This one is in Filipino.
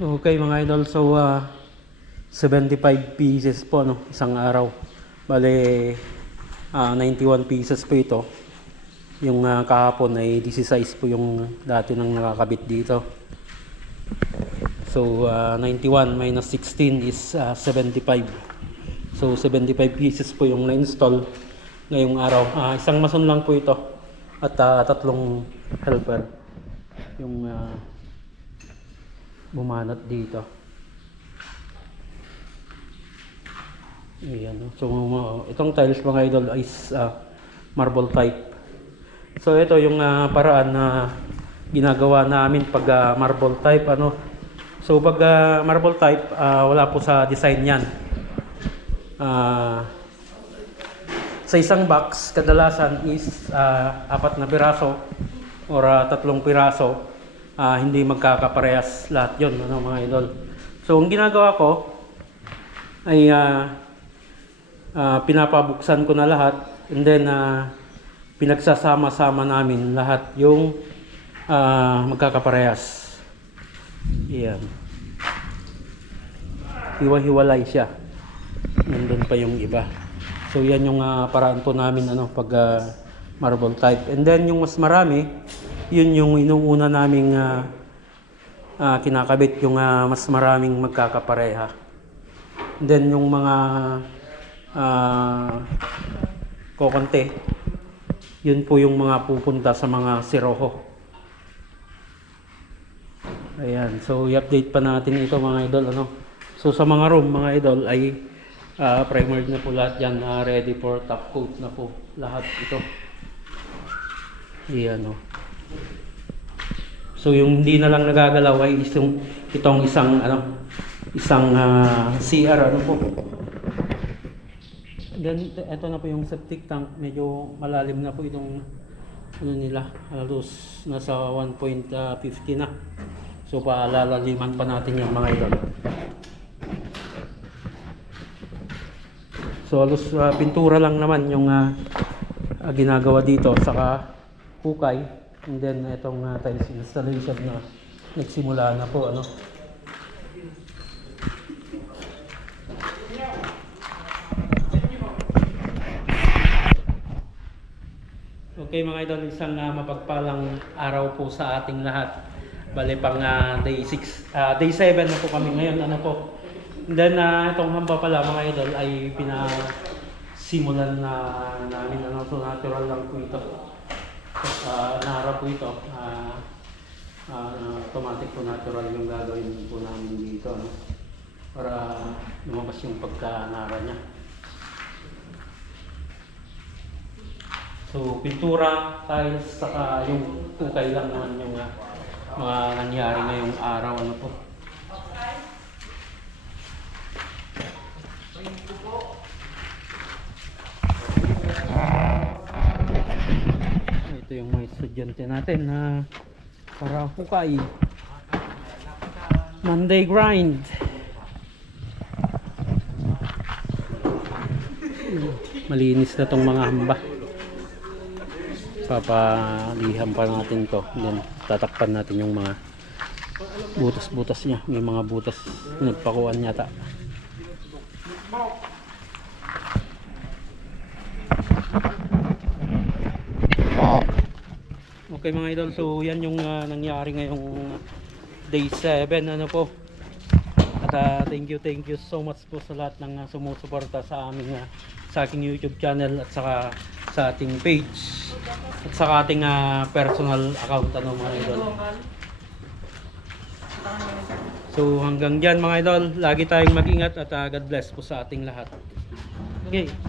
Okay mga idol, so ah, 75 pieces po no, isang araw. Bale, ah, 91 pieces po ito. Yung ah, kahapon ay 16 po yung dati nang nakakabit dito. So ah, 91 minus 16 is ah, 75. So 75 pieces po yung na-install ngayong araw. Ah, isang mason lang po ito at ah, tatlong helper. Yung ah, bumanat dito. Ayan? So, uh, itong tiles mga idol is uh, marble type. So, ito yung uh, paraan na ginagawa namin pag uh, marble type. Ano? So, pag uh, marble type, uh, wala po sa design yan. Uh, sa isang box, kadalasan is uh, apat na piraso or uh, tatlong piraso. Ah, hindi magkakaparehas lahat yon ano, mga idol. So, ang ginagawa ko ay ah, ah, pinapabuksan ko na lahat and then ah, pinagsasama-sama namin lahat yung ah, magkakaparehas. Iyan. Hiwa-hiwalay siya. Nandun pa yung iba. So, yan yung ah, paraan po namin ano, pag ah, marble type. And then, yung mas marami, yun yung inuuna naming ah, ah, kinakabit yung ah, mas maraming magkakapareha. Then yung mga uh, kokonte, yun po yung mga pupunta sa mga siroho. Ayan, so i-update pa natin ito mga idol. Ano? So sa mga room mga idol ay uh, primered na po lahat yan, ah, ready for top coat na po lahat ito. Iyan o. So yung hindi na lang nagagalaw ay isang itong isang ano isang ah, CR ano po. Then ito na po yung septic tank, medyo malalim na po itong ano nila, halos nasa 1.50 na. So paalalaliman pa natin yung mga idol. So halos ah, pintura lang naman yung ah, ah, ginagawa dito saka hukay and then itong uh, tiles installation na nagsimula na po ano Okay mga idol, isang uh, mapagpalang araw po sa ating lahat. Bale pang uh, day 6, uh, day 7 na po kami ngayon. Ano po? And then uh, itong hamba pala mga idol ay pinasimulan na namin ano so natural lang po ito. Uh, naharap po ito. Uh, uh, automatic po natural yung gagawin po namin dito. Ano? Para lumabas yung pagkanara niya. So, pintura, tiles, saka yung ukay lang naman yung uh, mga nangyari ngayong araw. Ano po? Ito yung mga estudyante natin na para hukay. Monday grind. Malinis na tong mga hamba. Papalihan pa natin to. Then tatakpan natin yung mga butas-butas niya. May mga butas nagpakuan yata. Okay mga idol, so yan yung ah, nangyari ngayong day 7 ano po. At ah, thank you, thank you so much po sa lahat ng ah, sumusuporta sa aming ah, sa aking YouTube channel at saka sa ating page at saka ating ah, personal account ano mga idol. So hanggang dyan mga idol, lagi tayong mag-ingat at ah, God bless po sa ating lahat. Okay.